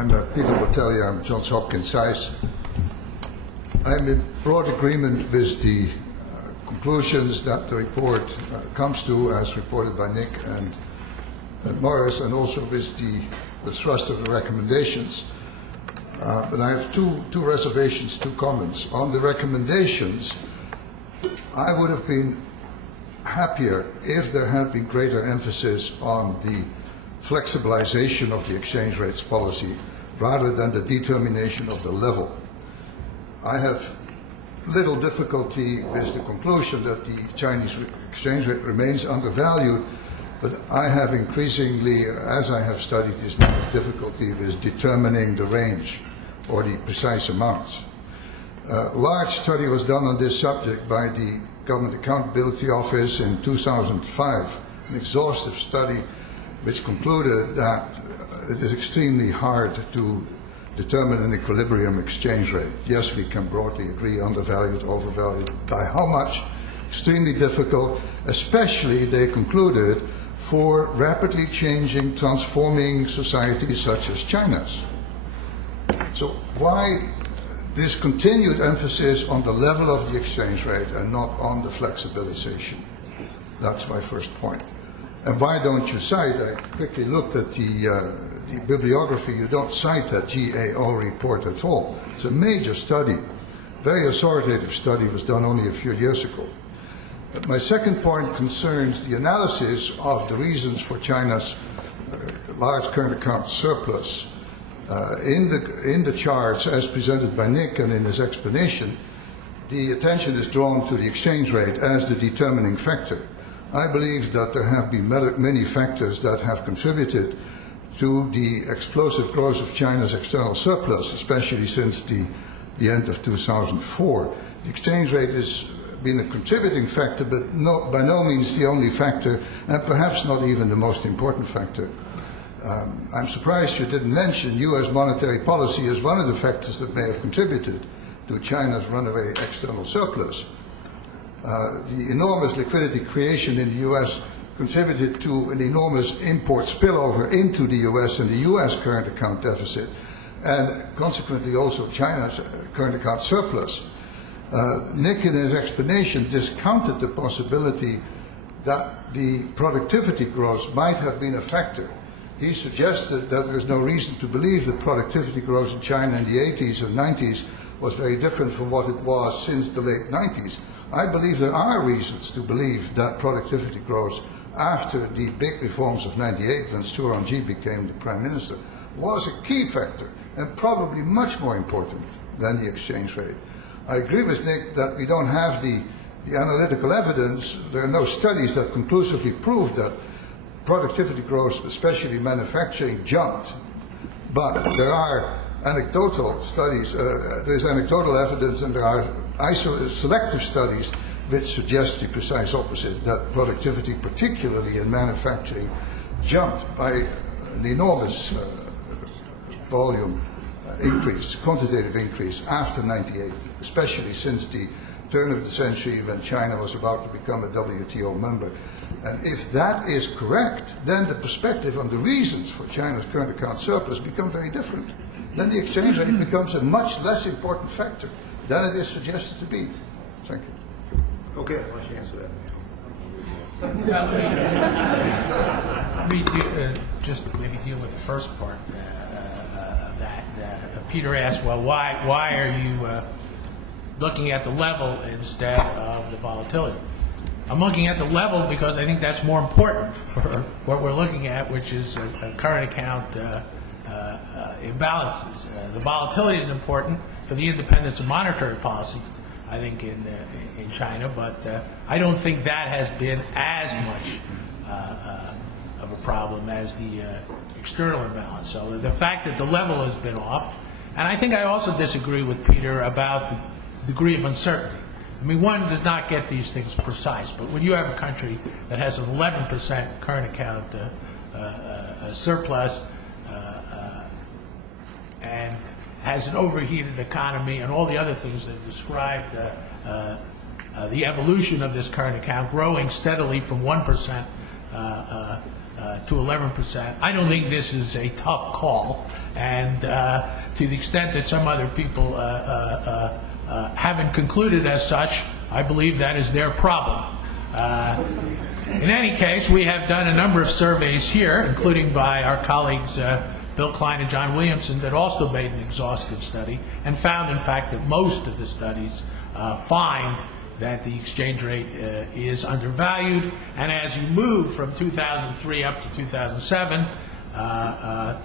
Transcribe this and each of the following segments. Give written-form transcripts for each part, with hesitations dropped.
I'm Peter Botelli. I'm Johns Hopkins SAIS. I'm in broad agreement with the conclusions that the report comes to, as reported by Nick and Morris, and also with the thrust of the recommendations. But I have two reservations, two comments. On the recommendations, I would have been happier if there had been greater emphasis on the flexibilization of the exchange rates policy rather than the determination of the level. I have little difficulty with the conclusion that the Chinese exchange rate remains undervalued, but I have increasingly, as I have studied this matter, difficulty with determining the range or the precise amounts. A large study was done on this subject by the Government Accountability Office in 2005, an exhaustive study which concluded that it is extremely hard to determine an equilibrium exchange rate. Yes, we can broadly agree, undervalued, overvalued. By how much? Extremely difficult, especially, they concluded, for rapidly changing, transforming societies such as China's. So why this continued emphasis on the level of the exchange rate and not on the flexibilization? That's my first point. And why don't you cite, I quickly looked at the bibliography, you don't cite that GAO report at all. It's a major study, very authoritative study, was done only a few years ago. But my second point concerns the analysis of the reasons for China's large current account surplus. In the charts as presented by Nick and in his explanation, the attention is drawn to the exchange rate as the determining factor. I believe that there have been many factors that have contributed to the explosive growth of China's external surplus, especially since the end of 2004. The exchange rate has been a contributing factor, but by no means the only factor, and perhaps not even the most important factor. I'm surprised you didn't mention U.S. monetary policy as one of the factors that may have contributed to China's runaway external surplus. The enormous liquidity creation in the U.S. contributed to an enormous import spillover into the U.S. and the U.S. current account deficit, and consequently also China's current account surplus. Nick, in his explanation, discounted the possibility that the productivity growth might have been a factor. He suggested that there is no reason to believe that productivity growth in China in the 80s and 90s was very different from what it was since the late 90s. I believe there are reasons to believe that productivity growth after the big reforms of 98, when Sturanji became the prime minister, was a key factor and probably much more important than the exchange rate. I agree with Nick that we don't have the analytical evidence. There are no studies that conclusively prove that productivity growth, especially manufacturing, jumped. But there are anecdotal studies, there's anecdotal evidence, and there are selective studies which suggest the precise opposite, that productivity, particularly in manufacturing, jumped by an enormous volume increase, quantitative increase after 98, especially since the turn of the century when China was about to become a WTO member. And if that is correct, then the perspective on the reasons for China's current account surplus become very different. Then the exchange rate becomes a much less important factor than it is suggested to be. Thank you. Okay, why don't you answer that? Let me just maybe deal with the first part of that. Peter asked, well, why are you looking at the level instead of the volatility? I'm looking at the level because I think that's more important for what we're looking at, which is current account imbalances. The volatility is important for the independence of monetary policy, I think, in China, but I don't think that has been as much of a problem as the external imbalance. So the fact that the level has been off, and I think I also disagree with Peter about the degree of uncertainty. I mean, one does not get these things precise, but when you have a country that has an 11% current account surplus and has an overheated economy and all the other things that describe the evolution of this current account, growing steadily from 1% to 11%. I don't think this is a tough call, and to the extent that some other people haven't concluded as such, I believe that is their problem. In any case, we have done a number of surveys here, including by our colleagues Bill Klein and John Williamson, that also made an exhaustive study and found, in fact, that most of the studies find that the exchange rate is undervalued. And as you move from 2003 up to 2007,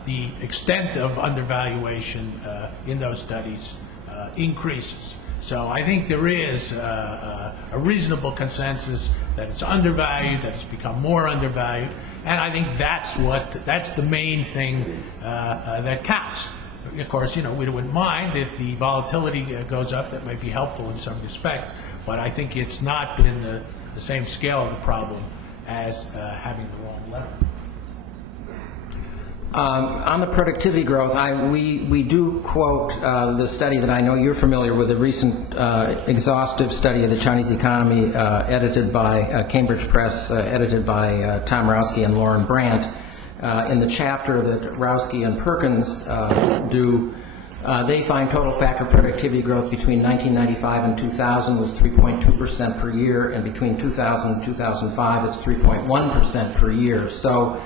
the extent of undervaluation in those studies increases. So I think there is a reasonable consensus that it's undervalued, that it's become more undervalued, and I think that's the main thing that counts. Of course, we wouldn't mind if the volatility goes up. That might be helpful in some respects, but I think it's not been the same scale of the problem as having the wrong lever. On the productivity growth, we do quote the study that I know you're familiar with, a recent exhaustive study of the Chinese economy edited by Cambridge Press, edited by Tom Rowski and Lauren Brandt. In the chapter that Rowski and Perkins do, they find total factor productivity growth between 1995 and 2000 was 3.2% per year, and between 2000 and 2005 it's 3.1% per year. So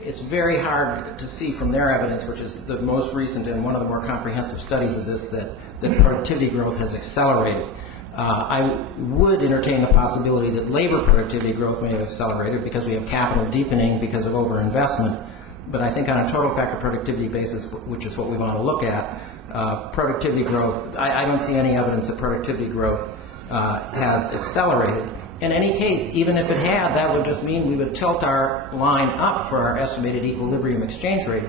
it's very hard to see from their evidence, which is the most recent and one of the more comprehensive studies of this, that productivity growth has accelerated. I would entertain the possibility that labor productivity growth may have accelerated because we have capital deepening because of overinvestment. But I think on a total factor productivity basis, which is what we want to look at, productivity growth, I don't see any evidence that productivity growth has accelerated. In any case, even if it had, that would just mean we would tilt our line up for our estimated equilibrium exchange rate.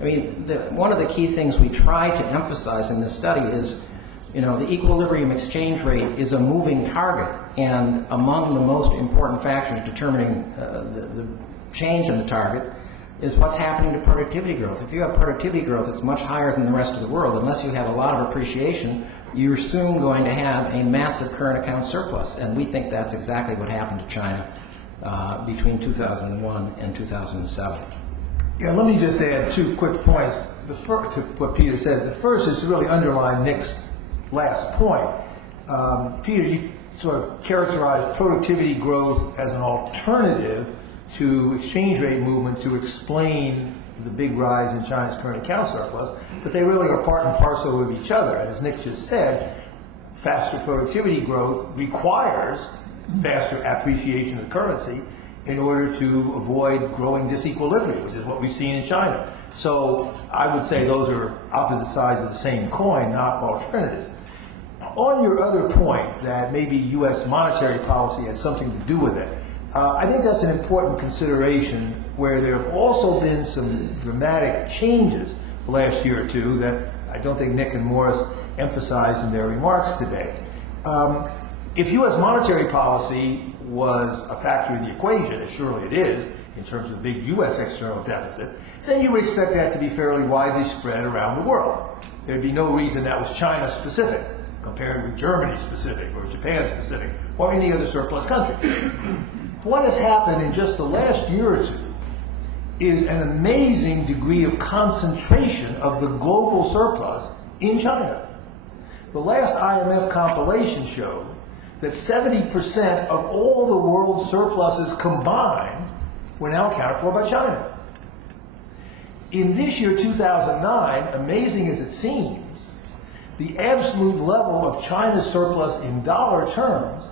I mean, one of the key things we try to emphasize in this study is, the equilibrium exchange rate is a moving target, and among the most important factors determining the change in the target is what's happening to productivity growth. If you have productivity growth that's much higher than the rest of the world, unless you have a lot of appreciation, you're soon going to have a massive current account surplus, and we think that's exactly what happened to China between 2001 and 2007. Yeah, let me just add 2 quick points to what Peter said. The first is to really underline Nick's last point. Peter, you sort of characterized productivity growth as an alternative to exchange rate movement to explain the big rise in China's current account surplus, but they really are part and parcel of each other. And as Nick just said, faster productivity growth requires faster appreciation of the currency in order to avoid growing disequilibrium, which is what we've seen in China. So I would say those are opposite sides of the same coin, not alternatives. On your other point that maybe U.S. monetary policy had something to do with it, I think that's an important consideration where there have also been some dramatic changes the last year or two that I don't think Nick and Morris emphasized in their remarks today. If U.S. monetary policy was a factor in the equation, as surely it is, in terms of the big U.S. external deficit, then you would expect that to be fairly widely spread around the world. There'd be no reason that was China-specific, compared with Germany-specific or Japan-specific, or any other surplus country. What has happened in just the last year or two is an amazing degree of concentration of the global surplus in China. The last IMF compilation showed that 70% of all the world's surpluses combined were now accounted for by China. In this year, 2009, amazing as it seems, the absolute level of China's surplus in dollar terms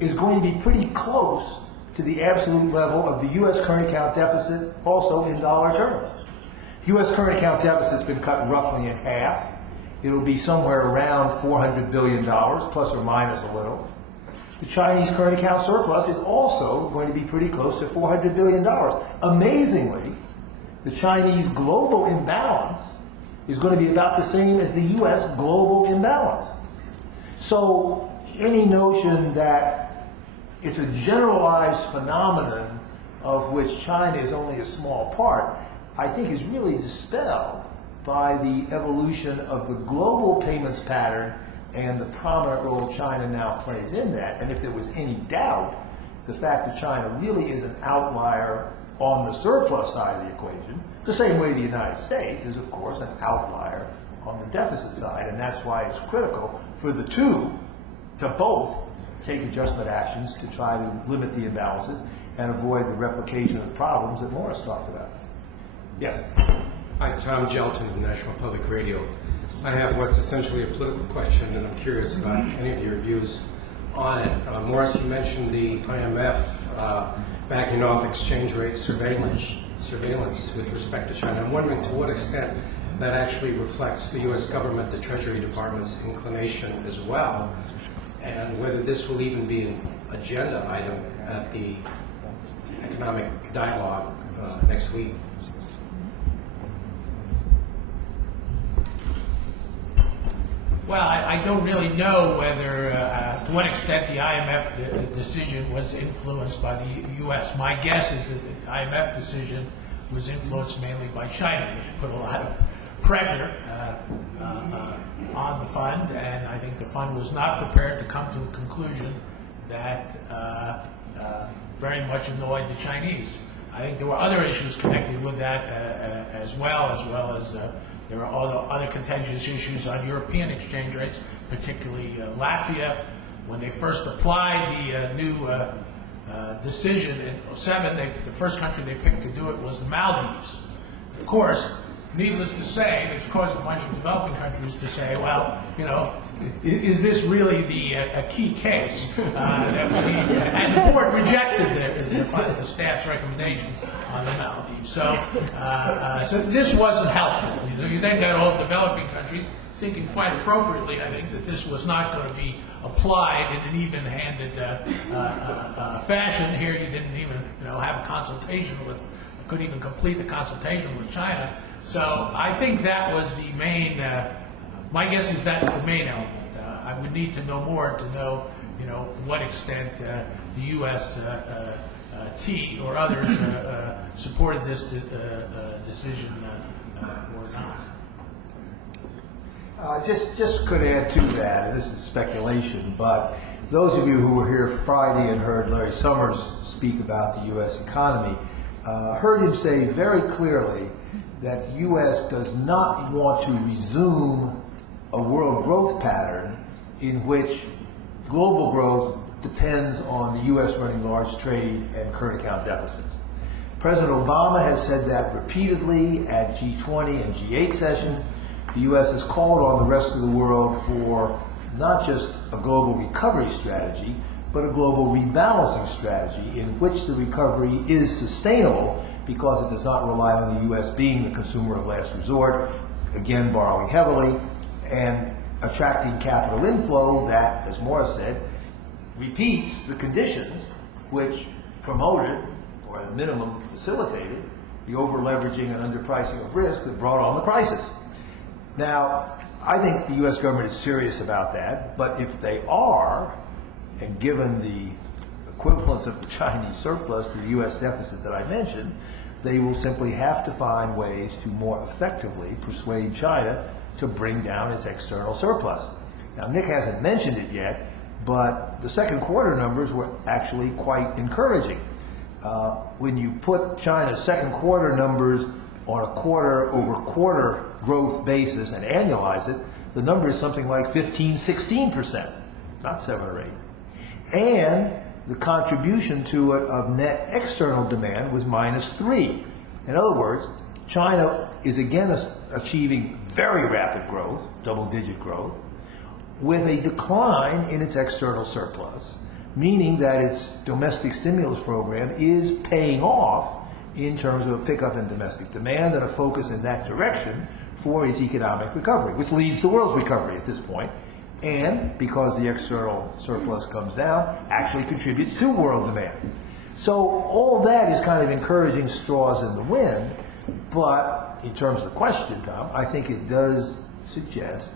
is going to be pretty close to the absolute level of the U.S. current account deficit, also in dollar terms. U.S. current account deficit's been cut roughly in half. It'll be somewhere around $400 billion, plus or minus a little. The Chinese current account surplus is also going to be pretty close to $400 billion. Amazingly, the Chinese global imbalance is going to be about the same as the U.S. global imbalance. So any notion that it's a generalized phenomenon of which China is only a small part, I think is really dispelled by the evolution of the global payments pattern and the prominent role China now plays in that. And if there was any doubt the fact that China really is an outlier on the surplus side of the equation, the same way the United States is, of course, an outlier on the deficit side, and that's why it's critical for the two to both take adjustment actions to try to limit the imbalances and avoid the replication of the problems that Morris talked about. Yes? Hi, Tom Gelton of National Public Radio. I have what's essentially a political question, and I'm curious about any of your views on it. Morris, you mentioned the IMF backing off exchange rate surveillance with respect to China. I'm wondering to what extent that actually reflects the U.S. government, the Treasury Department's inclination as well, and whether this will even be an agenda item at the economic dialogue next week. Well, I don't really know whether, to what extent the IMF decision was influenced by the U.S. My guess is that the IMF decision was influenced mainly by China, which put a lot of pressure on the fund, and I think the fund was not prepared to come to a conclusion that very much annoyed the Chinese. I think there were other issues connected with that as well as there are other contentious issues on European exchange rates, particularly Latvia. When they first applied the new decision in 2007, the first country they picked to do it was the Maldives. Of course, needless to say, it's caused a bunch of developing countries to say, well, you know, is this really a key case that we need? And the board rejected the staff's recommendation on the Maldives. So this wasn't helpful. You then got all developing countries thinking quite appropriately, I think, that this was not going to be applied in an even-handed fashion. Here you didn't even have a consultation couldn't even complete the consultation with China. So I think that was the main, my guess is that's the main element. I would need to know more to know, to what extent the U.S. T or others supported this decision or not. Just could add to that, and this is speculation, but those of you who were here Friday and heard Larry Summers speak about the U.S. economy heard him say very clearly that the U.S. does not want to resume a world growth pattern in which global growth depends on the U.S. running large trade and current account deficits. President Obama has said that repeatedly at G20 and G8 sessions. The U.S. has called on the rest of the world for not just a global recovery strategy, but a global rebalancing strategy in which the recovery is sustainable because it does not rely on the U.S. being the consumer of last resort, again borrowing heavily, and attracting capital inflow that, as Morris said, repeats the conditions which promoted, or at a minimum facilitated, the over-leveraging and underpricing of risk that brought on the crisis. Now, I think the U.S. government is serious about that, but if they are, and given the equivalence of the Chinese surplus to the U.S. deficit that I mentioned, they will simply have to find ways to more effectively persuade China to bring down its external surplus. Now, Nick hasn't mentioned it yet, but the second quarter numbers were actually quite encouraging. When you put China's second quarter numbers on a quarter-over-quarter growth basis and annualize it, the number is something like 15-16%, not 7 or 8. And the contribution to it of net external demand was -3. In other words, China is again achieving very rapid growth, double-digit growth, with a decline in its external surplus, meaning that its domestic stimulus program is paying off in terms of a pickup in domestic demand and a focus in that direction for its economic recovery, which leads to the world's recovery at this point, and because the external surplus comes down, actually contributes to world demand. So all that is kind of encouraging straws in the wind, but in terms of the question, Tom, I think it does suggest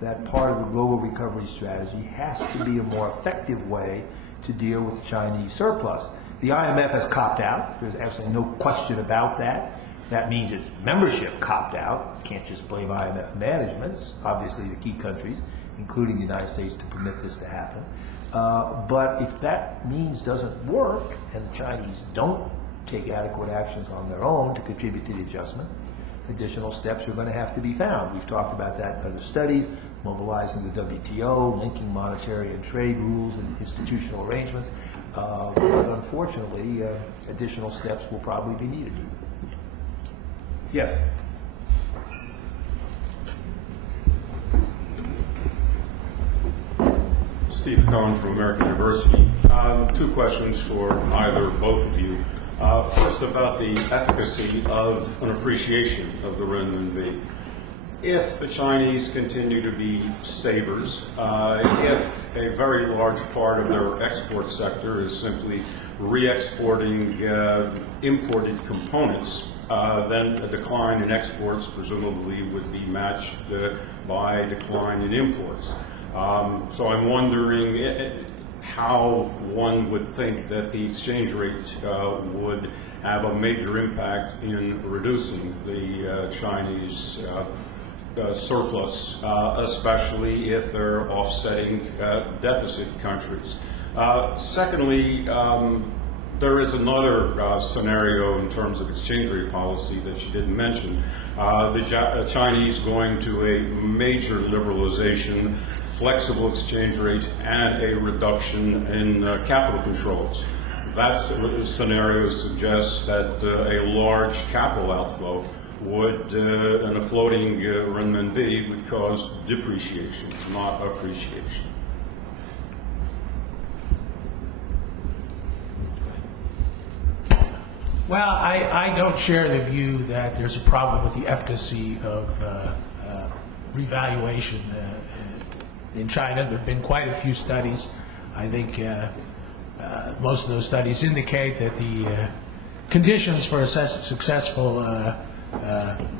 that part of the global recovery strategy has to be a more effective way to deal with the Chinese surplus. The IMF has copped out. There's absolutely no question about that. That means its membership copped out. You can't just blame IMF management. It's obviously the key countries, including the United States, to permit this to happen. But if that means doesn't work and the Chinese don't take adequate actions on their own to contribute to the adjustment, additional steps are going to have to be found. We've talked about that in other studies, mobilizing the WTO, linking monetary and trade rules and institutional arrangements. But unfortunately, additional steps will probably be needed. Yes? Steve Cohen from American University. Two questions for either or both of you. First, about the efficacy of an appreciation of the renminbi. If the Chinese continue to be savers, if a very large part of their export sector is simply re-exporting imported components, then a decline in exports presumably would be matched by a decline in imports. So I'm wondering how one would think that the exchange rate would have a major impact in reducing the Chinese surplus, especially if they're offsetting deficit countries. Secondly, there is another scenario in terms of exchange rate policy that you didn't mention. The Chinese going to a major liberalization, flexible exchange rate, and a reduction in capital controls. That scenario suggests that a large capital outflow would, and a floating renminbi would cause depreciation, not appreciation. Well, I don't share the view that there's a problem with the efficacy of revaluation in China. There have been quite a few studies. I think most of those studies indicate that the conditions for a successful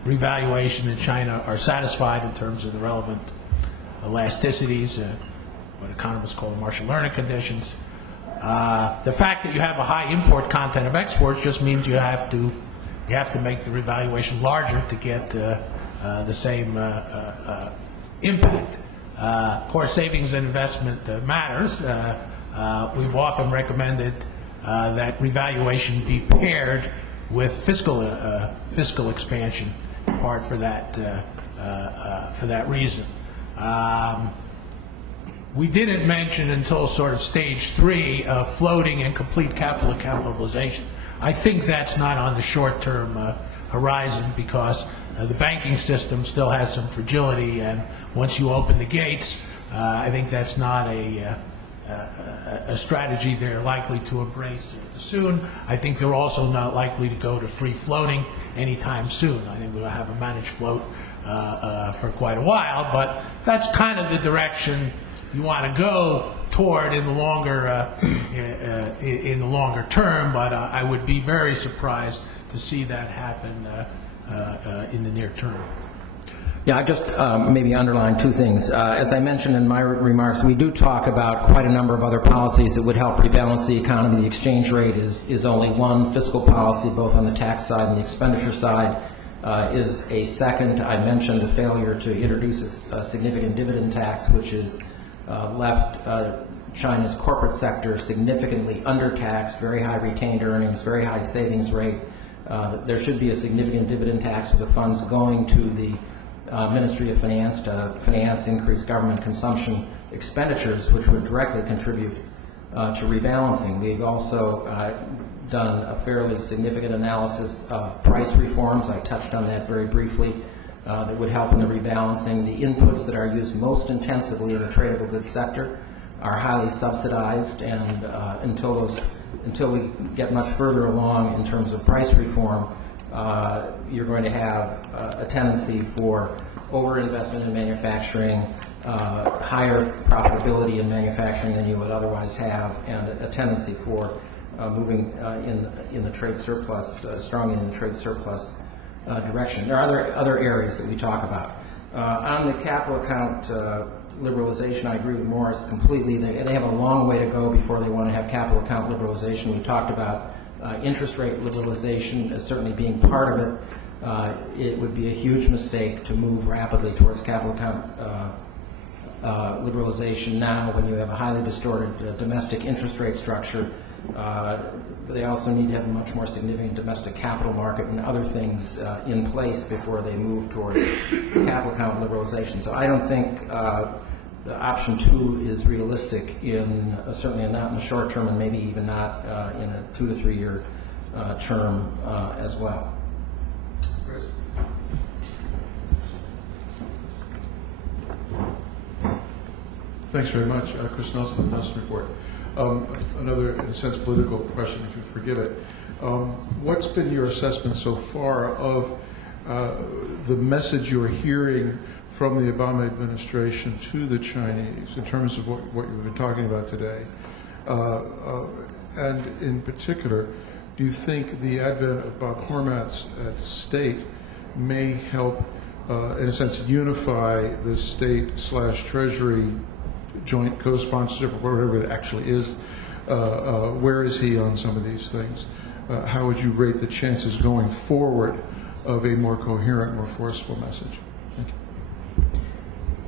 revaluation in China are satisfied in terms of the relevant elasticities, what economists call the Marshall-Lerner conditions. The fact that you have a high import content of exports just means you have to make the revaluation larger to get the same impact. Of course, savings and investment matters. We've often recommended that revaluation be paired with fiscal expansion, in part for that reason. We didn't mention until sort of stage 3 floating and complete capital account mobilization. I think that's not on the short-term horizon because the banking system still has some fragility, and once you open the gates, I think that's not a strategy they're likely to embrace soon. I think they're also not likely to go to free floating anytime soon. I think we'll have a managed float for quite a while, but that's kind of the direction you want to go toward in the longer term. But I would be very surprised to see that happen in the near term. Yeah, I just maybe underline two things. As I mentioned in my remarks, we do talk about quite a number of other policies that would help rebalance the economy. The exchange rate is only one. Fiscal policy, both on the tax side and the expenditure side, is a second. I mentioned the failure to introduce a significant dividend tax, which has left China's corporate sector significantly undertaxed, very high retained earnings, very high savings rate. There should be a significant dividend tax with the funds going to the Ministry of Finance to finance increased government consumption expenditures, which would directly contribute to rebalancing. We've also done a fairly significant analysis of price reforms. I touched on that very briefly. That would help in the rebalancing. The inputs that are used most intensively in the tradable goods sector are highly subsidized, and until we get much further along in terms of price reform, you're going to have a tendency for overinvestment in manufacturing, higher profitability in manufacturing than you would otherwise have, and a tendency for moving in the trade surplus, strongly in the trade surplus direction. There are other areas that we talk about. On the capital account liberalization, I agree with Morris completely. They have a long way to go before they want to have capital account liberalization. We talked about interest rate liberalization as certainly being part of it. It would be a huge mistake to move rapidly towards capital account liberalization now when you have a highly distorted domestic interest rate structure. They also need to have a much more significant domestic capital market and other things in place before they move towards capital account liberalization. So I don't think the option 2 is realistic certainly not in the short term, and maybe even not in a 2 to 3 year term as well. Thanks very much. Chris Nelson, Nelson Report. Another, in a sense, political question, if you forgive it. What's been your assessment so far of the message you're hearing from the Obama administration to the Chinese in terms of what you've been talking about today? And in particular, do you think the advent of Bob Hormats at State may help, in a sense, unify the State/Treasury joint co-sponsorship, or whatever it actually is? Where is he on some of these things? How would you rate the chances going forward of a more coherent, more forceful message? Thank you.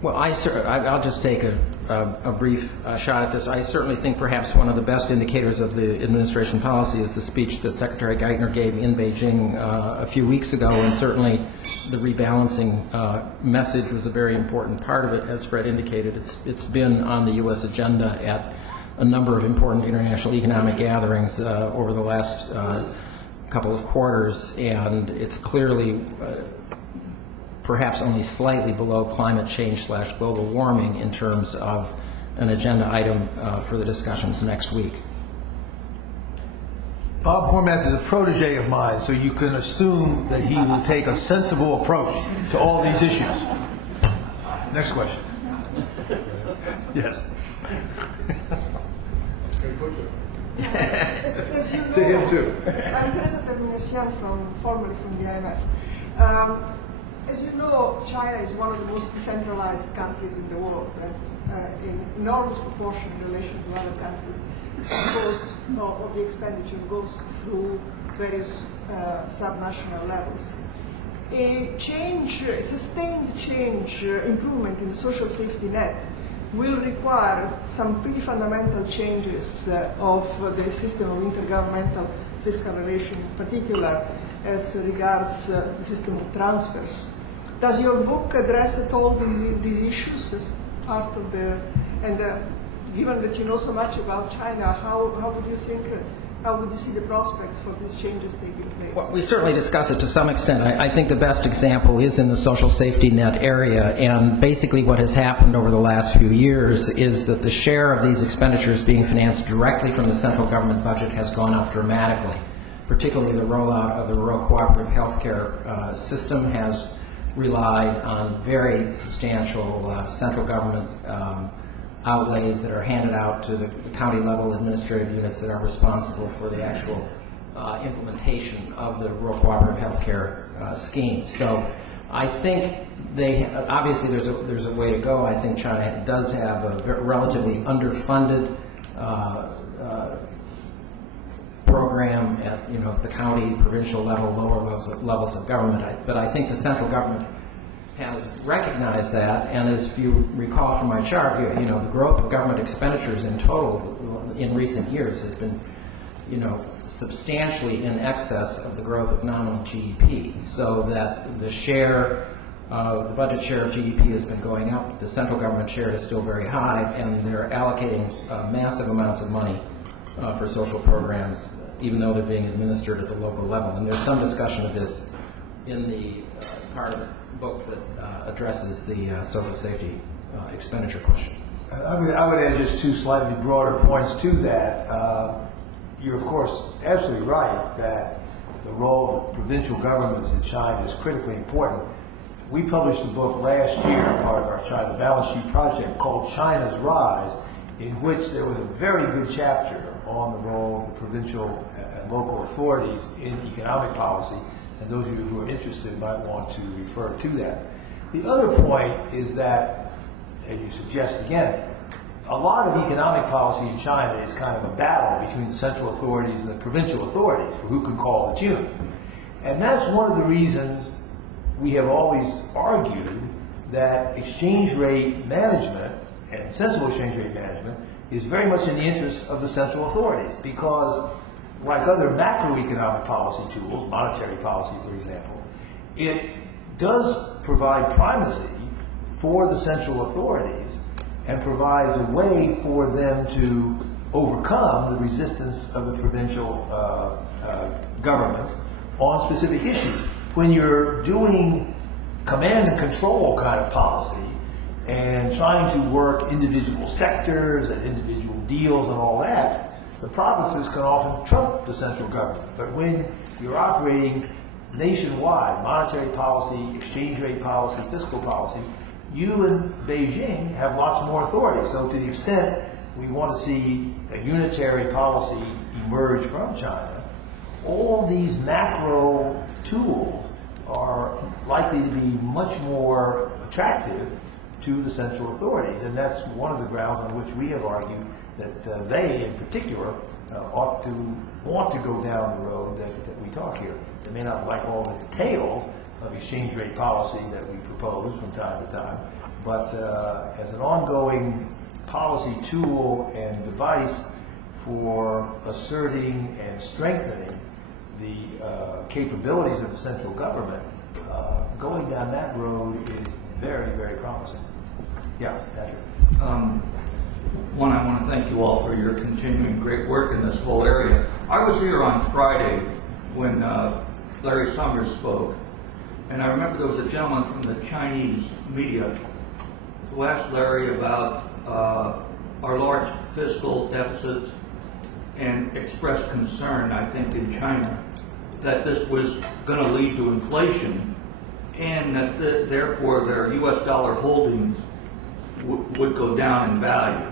Well, I'll just take a brief shot at this. I certainly think perhaps one of the best indicators of the administration policy is the speech that Secretary Geithner gave in Beijing a few weeks ago, and certainly the rebalancing message was a very important part of it. As Fred indicated, it's been on the U.S. agenda at a number of important international economic gatherings over the last couple of quarters, and it's clearly perhaps only slightly below climate change/global warming in terms of an agenda item for the discussions next week. Bob Hormats is a protege of mine, so you can assume that he will take a sensible approach to all these issues. Next question. Yes. As you know, To him too. I'm Teresa Terminacian, formerly from the IMF. As you know, China is one of the most decentralized countries in the world, and in enormous proportion in relation to other countries, of the expenditure goes through various subnational levels. A sustained change, improvement in the social safety net will require some pretty fundamental changes of the system of intergovernmental fiscal relation, in particular as regards the system of transfers. Does your book address at all these issues as part of the, and given that you know so much about China, how would you think, how would you see the prospects for these changes taking place? Well, we certainly discuss it to some extent. I think the best example is in the social safety net area, and basically what has happened over the last few years is that the share of these expenditures being financed directly from the central government budget has gone up dramatically. Particularly the rollout of the rural cooperative healthcare system has relied on very substantial central government outlays that are handed out to the county level administrative units that are responsible for the actual implementation of the rural cooperative healthcare scheme. So I think obviously there's a way to go. I think China does have a relatively underfunded program at the county, provincial level, lower levels of government. But I think the central government has recognized that, and as you recall from my chart, the growth of government expenditures in total in recent years has been, substantially in excess of the growth of nominal GDP. So that the share, the budget share of GDP has been going up. The central government share is still very high, and they're allocating massive amounts of money for social programs, even though they're being administered at the local level. And there's some discussion of this in the part of the book that addresses the social safety expenditure question. I would add just two slightly broader points to that. You're, of course, absolutely right that the role of provincial governments in China is critically important. We published a book last year, part of our China Balance Sheet project, called China's Rise, in which there was a very good chapter on the role of the provincial and local authorities in economic policy, and those of you who are interested might want to refer to that. The other point is that, as you suggest again, a lot of economic policy in China is kind of a battle between the central authorities and the provincial authorities for who can call the tune. And that's one of the reasons we have always argued that exchange rate management and sensible exchange rate management is very much in the interest of the central authorities, because like other macroeconomic policy tools, monetary policy for example, it does provide primacy for the central authorities and provides a way for them to overcome the resistance of the provincial governments on specific issues. When you're doing command and control kind of policy and trying to work individual sectors and individual deals and all that, the provinces can often trump the central government. But when you're operating nationwide, monetary policy, exchange rate policy, fiscal policy, you in Beijing have lots more authority. So to the extent we want to see a unitary policy emerge from China, all these macro tools are likely to be much more attractive to the central authorities. And that's one of the grounds on which we have argued that they, in particular, ought to want to go down the road that we talk here. They may not like all the details of exchange rate policy that we propose from time to time, but as an ongoing policy tool and device for asserting and strengthening the capabilities of the central government, going down that road is very, very promising. Yeah, Patrick. One, I want to thank you all for your continuing great work in this whole area. I was here on Friday when Larry Summers spoke, and I remember there was a gentleman from the Chinese media who asked Larry about our large fiscal deficits and expressed concern, I think, in China, that this was going to lead to inflation and that therefore their U.S. dollar holdings would go down in value.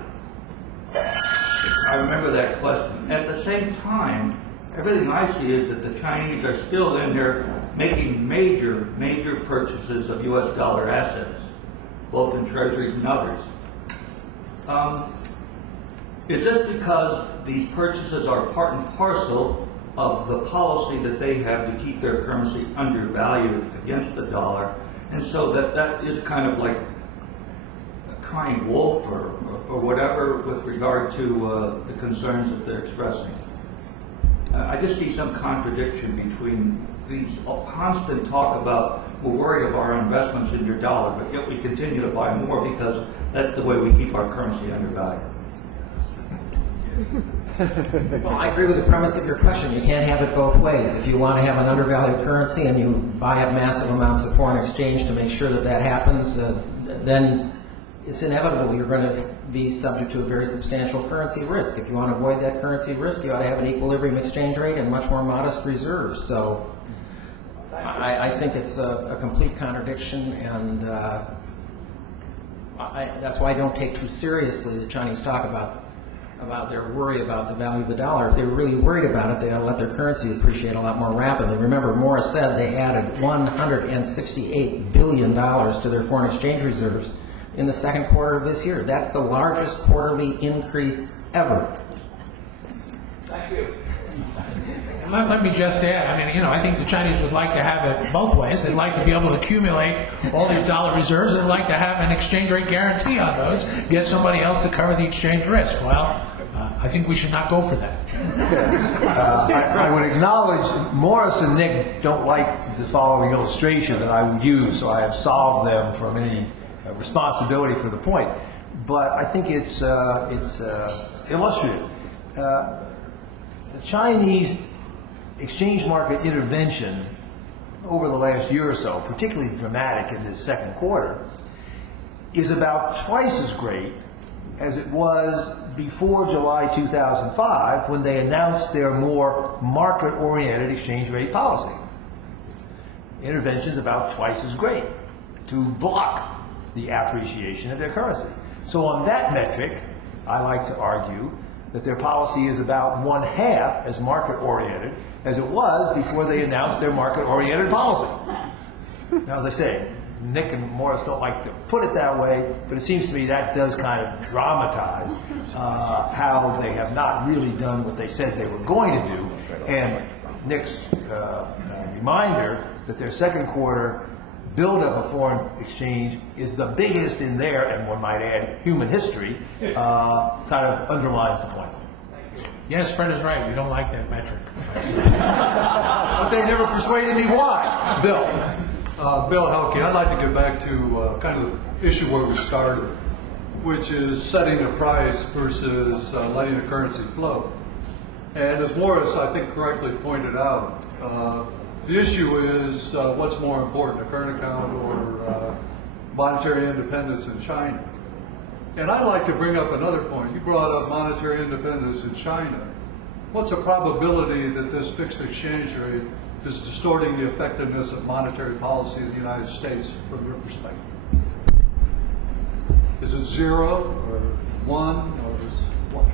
I remember that question. At the same time, everything I see is that the Chinese are still in there making major purchases of U.S. dollar assets, both in treasuries and others. Is this because these purchases are part and parcel of the policy that they have to keep their currency undervalued against the dollar, and so that is kind of like a crying wolf or whatever with regard to the concerns that they're expressing? I just see some contradiction between these constant talk about we're worried of our investments in your dollar, but yet we continue to buy more because that's the way we keep our currency undervalued. Well, I agree with the premise of your question. You can't have it both ways. If you want to have an undervalued currency and you buy up massive amounts of foreign exchange to make sure that happens, then it's inevitable you're going to be subject to a very substantial currency risk. If you want to avoid that currency risk, you ought to have an equilibrium exchange rate and much more modest reserves. So I think it's a complete contradiction, and that's why I don't take too seriously the Chinese talk about their worry about the value of the dollar. If they were really worried about it, they ought to let their currency appreciate a lot more rapidly. Remember, Morris said they added $168 billion to their foreign exchange reserves in the second quarter of this year. That's the largest quarterly increase ever. Thank you. Let me just add, I think the Chinese would like to have it both ways. They'd like to be able to accumulate all these dollar reserves. They'd like to have an exchange rate guarantee on those, get somebody else to cover the exchange risk. Well, I think we should not go for that. I would acknowledge Morris and Nick don't like the following illustration that I would use, so I have solved them from any responsibility for the point. But I think it's illustrative. The Chinese exchange market intervention over the last year or so, particularly dramatic in this second quarter, is about twice as great as it was before July 2005 when they announced their more market-oriented exchange rate policy. Intervention is about twice as great to block the appreciation of their currency. So on that metric, I like to argue that their policy is about one half as market-oriented as it was before they announced their market-oriented policy. Now, as I say, Nick and Morris don't like to put it that way, but it seems to me that does kind of dramatize how they have not really done what they said they were going to do. And Nick's reminder that their second quarter buildup of foreign exchange is the biggest in there, and one might add human history, kind of underlines the point. Yes, Fred is right. We don't like that metric. But they never persuaded me why. Bill. Bill Helke, I'd like to get back to kind of the issue where we started, which is setting a price versus letting the currency flow. And as Morris, I think, correctly pointed out, the issue is what's more important, a current account or monetary independence in China. And I'd like to bring up another point. You brought up monetary independence in China. What's the probability that this fixed exchange rate is distorting the effectiveness of monetary policy in the United States from your perspective? Is it 0 or 1 or is what?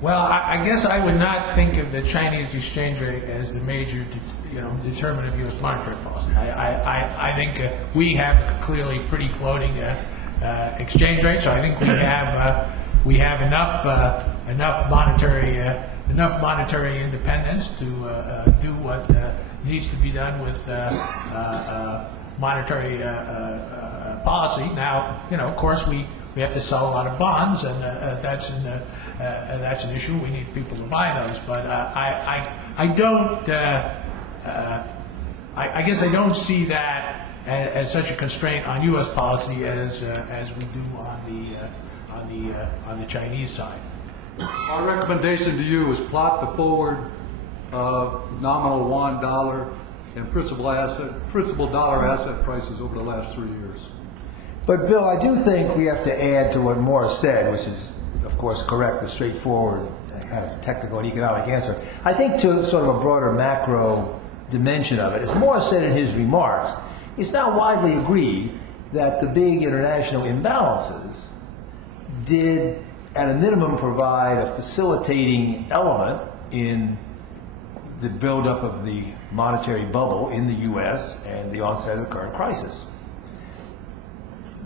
Well, I guess I would not think of the Chinese exchange rate as the major, determinant of U.S. monetary policy. I think we have a clearly pretty floating exchange rate, so I think we have enough monetary independence to do what needs to be done with monetary policy. Now, of course, we have to sell a lot of bonds, and that's an issue. We need people to buy those, but I don't. I guess I don't see that as such a constraint on U.S. policy as we do on the Chinese side. Our recommendation to you is plot the forward nominal yuan dollar and principal dollar asset prices over the last 3 years. But Bill, I do think we have to add to what Morris said, which is, of course, correct, the straightforward kind of technical and economic answer. I think to sort of a broader macro dimension of it, as Morris said in his remarks, it's now widely agreed that the big international imbalances did, at a minimum, provide a facilitating element in the buildup of the monetary bubble in the U.S. and the onset of the current crisis.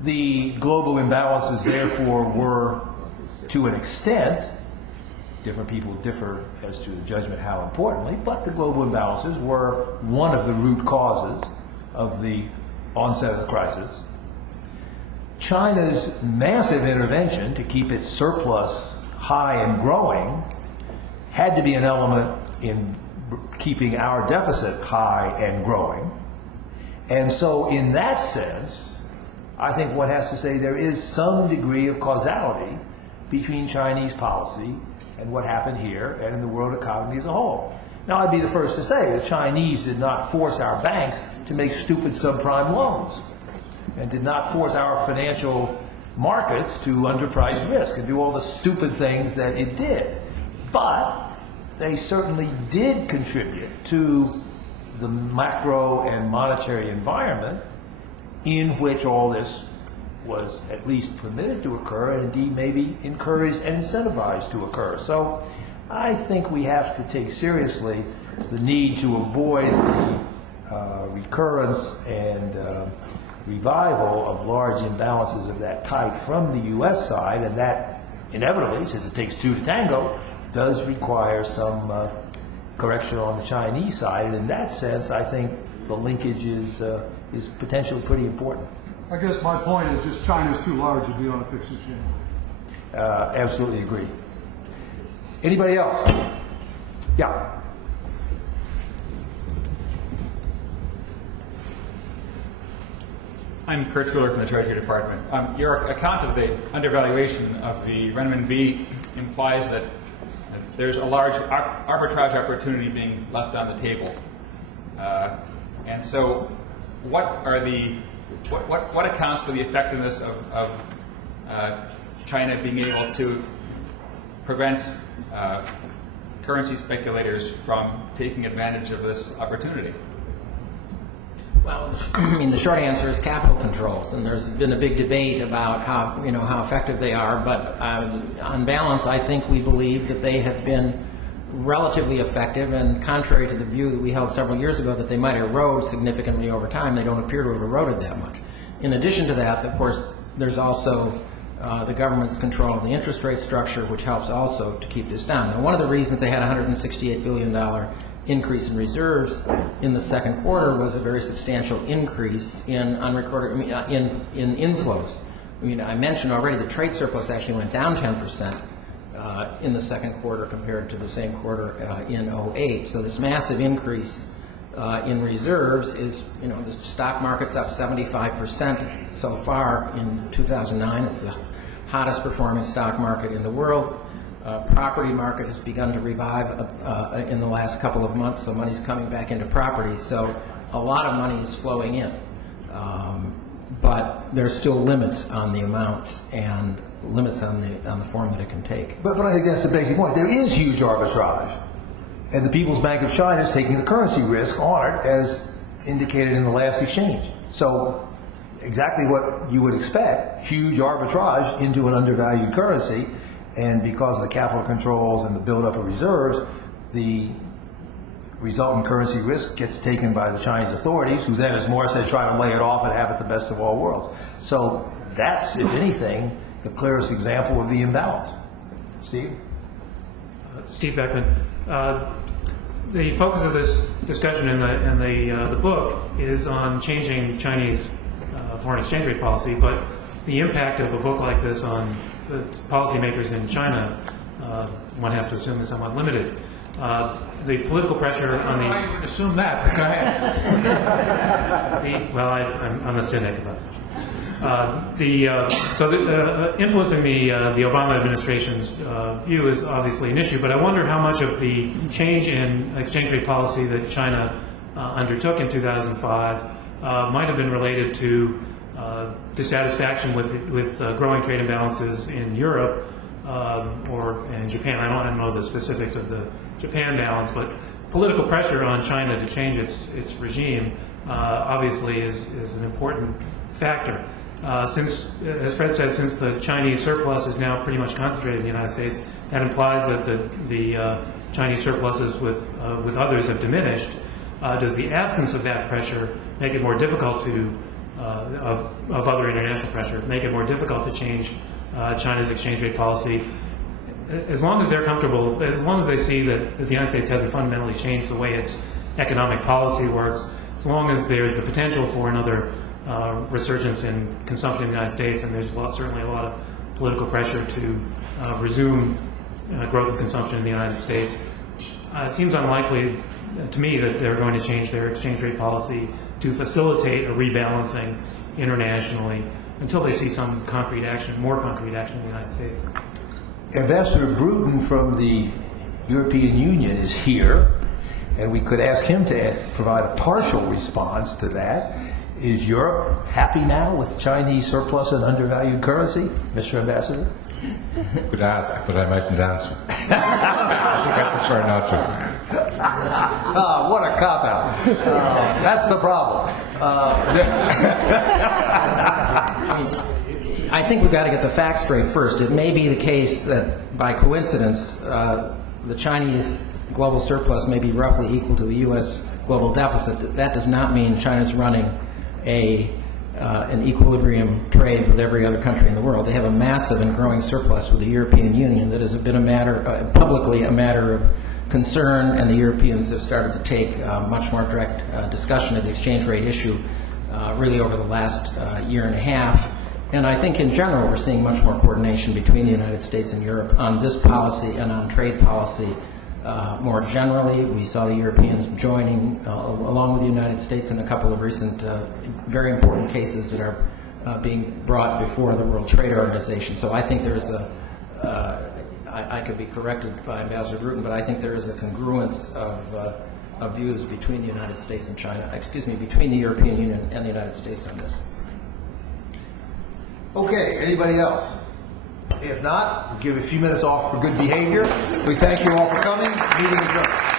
The global imbalances, therefore, were, to an extent, different people differ as to the judgment how importantly, but the global imbalances were one of the root causes of the onset of the crisis. China's massive intervention to keep its surplus high and growing had to be an element in keeping our deficit high and growing. And so in that sense, I think one has to say there is some degree of causality between Chinese policy and what happened here and in the world economy as a whole. Now, I'd be the first to say the Chinese did not force our banks to make stupid subprime loans and did not force our financial markets to underprice risk and do all the stupid things that it did. But they certainly did contribute to the macro and monetary environment in which all this was at least permitted to occur and indeed maybe encouraged and incentivized to occur. So I think we have to take seriously the need to avoid the recurrence and revival of large imbalances of that type from the U.S. side, and that inevitably, since it takes two to tango, does require some correction on the Chinese side. And in that sense, I think the linkage is potentially pretty important. I guess my point is just China's too large to be on a fixed exchange. Absolutely agree. Anybody else? Yeah. I'm Kurt Schuler from the Treasury Department. Your account of the undervaluation of the renminbi implies that there's a large arbitrage opportunity being left on the table. And so what accounts for the effectiveness of China being able to prevent currency speculators from taking advantage of this opportunity? Well, I mean, the short answer is capital controls, and there's been a big debate about how effective they are. But on balance, I think we believe that they have been relatively effective. And contrary to the view that we held several years ago that they might erode significantly over time, they don't appear to have eroded that much. In addition to that, of course, there's also the government's control of the interest rate structure, which helps also to keep this down. Now, one of the reasons they had a $168 billion increase in reserves in the second quarter was a very substantial increase in unrecorded, in inflows. I mean, I mentioned already the trade surplus actually went down 10% in the second quarter compared to the same quarter in 2008. So this massive increase in reserves is, you know, the stock market's up 75% so far in 2009. It's the hottest performing stock market in the world. Property market has begun to revive in the last couple of months, so money's coming back into property. So a lot of money is flowing in. But there's still limits on the amounts and limits on the form that it can take. But I think that's the basic point. There is huge arbitrage. And the People's Bank of China is taking the currency risk on it, as indicated in the last exchange. So exactly what you would expect, huge arbitrage into an undervalued currency. And because of the capital controls and the buildup of reserves, the resultant currency risk gets taken by the Chinese authorities, who then, as Morris said, try to lay it off and have it the best of all worlds. So that's, if anything, the clearest example of the imbalance. Steve? Steve Beckman. The focus of this discussion in the book is on changing Chinese foreign exchange rate policy, but the impact of a book like this on the policymakers in China, one has to assume, is somewhat limited. The political pressure on the... I would assume that, but go ahead. I'm a cynic about that. Influencing the Obama administration's view is obviously an issue, but I wonder how much of the change in exchange rate policy that China undertook in 2005 might have been related to dissatisfaction with growing trade imbalances in Europe or in Japan. I don't know the specifics of the Japan balance, but political pressure on China to change its regime obviously is an important factor. Since, as Fred said, since the Chinese surplus is now pretty much concentrated in the United States, that implies that the Chinese surpluses with others have diminished. Does the absence of that pressure make it more difficult to of other international pressure, make it more difficult to change China's exchange rate policy? As long as they're comfortable, as long as they see that the United States hasn't fundamentally changed the way its economic policy works, as long as there's the potential for another resurgence in consumption in the United States, and there's certainly a lot of political pressure to resume growth of consumption in the United States, it seems unlikely to me that they're going to change their exchange rate policy to facilitate a rebalancing internationally until they see some concrete action, more concrete action in the United States. Ambassador Bruton from the European Union is here, and we could ask him to provide a partial response to that. Is Europe happy now with Chinese surplus and undervalued currency, Mr. Ambassador? Could ask, but I mightn't answer. I prefer not to. What a cop-out. That's the problem. I think we've got to get the facts straight first. It may be the case that, by coincidence, the Chinese global surplus may be roughly equal to the U.S. global deficit. That does not mean China's running an equilibrium trade with every other country in the world. They have a massive and growing surplus with the European Union that has been publicly a matter of concern, and the Europeans have started to take much more direct discussion of the exchange rate issue really over the last year and a half. And I think in general we're seeing much more coordination between the United States and Europe on this policy and on trade policy. More generally, we saw the Europeans joining along with the United States in a couple of recent very important cases that are being brought before the World Trade Organization. So I think there's I could be corrected by Ambassador Bruton, but I think there is a congruence of views between the United States and China, between the European Union and the United States on this. Okay, anybody else? If not, we'll give a few minutes off for good behavior. We thank you all for coming. Meeting adjourned.